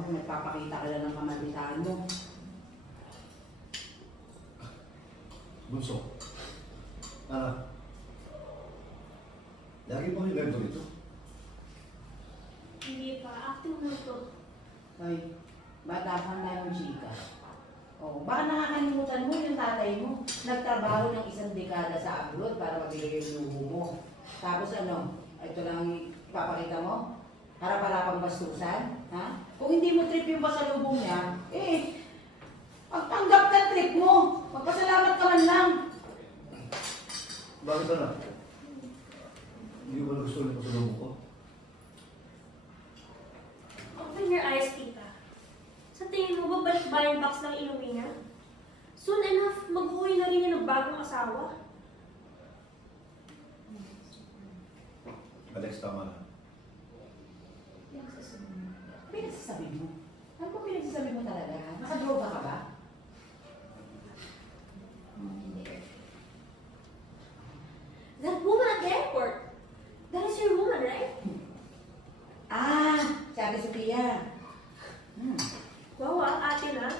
mo, nagpapakita ka lang ng kamalitaan mo. Bunso. Lagi bang yung ganito ito? Hindi pa. Acting na to. Ay, bata kang ng chika. Oh, baka nakakalimutan mo yung tatay mo. Nagtrabaho ng 1 dekada sa abroad para mabigay yung luho mo. Tapos ano, ito lang ipapakita mo? Harap-harapang bastusan? Ha? Kung hindi mo trip yung pasalubong niya, pagtanggap ka trip mo. Magpasalamat ka man lang. Bakit na? Hindi ko na gusto ulit pasalubong ko. Open your eyes, tita. Sa tingin mo, babalik ba yung box ng inuwi niya? Soon enough, mag-uwi na rin yung bagong asawa. Alex, tama na. Pinagsasabi mo? Ano ba pinagsasabi mo talaga? Nakadroga ka ba? Hindi. That woman at the airport. That is your woman, right? Sabi Sophia. Wow, ate na.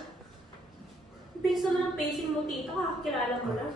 Bilis naman ang pacing mo, tita. Kakakilala mo na.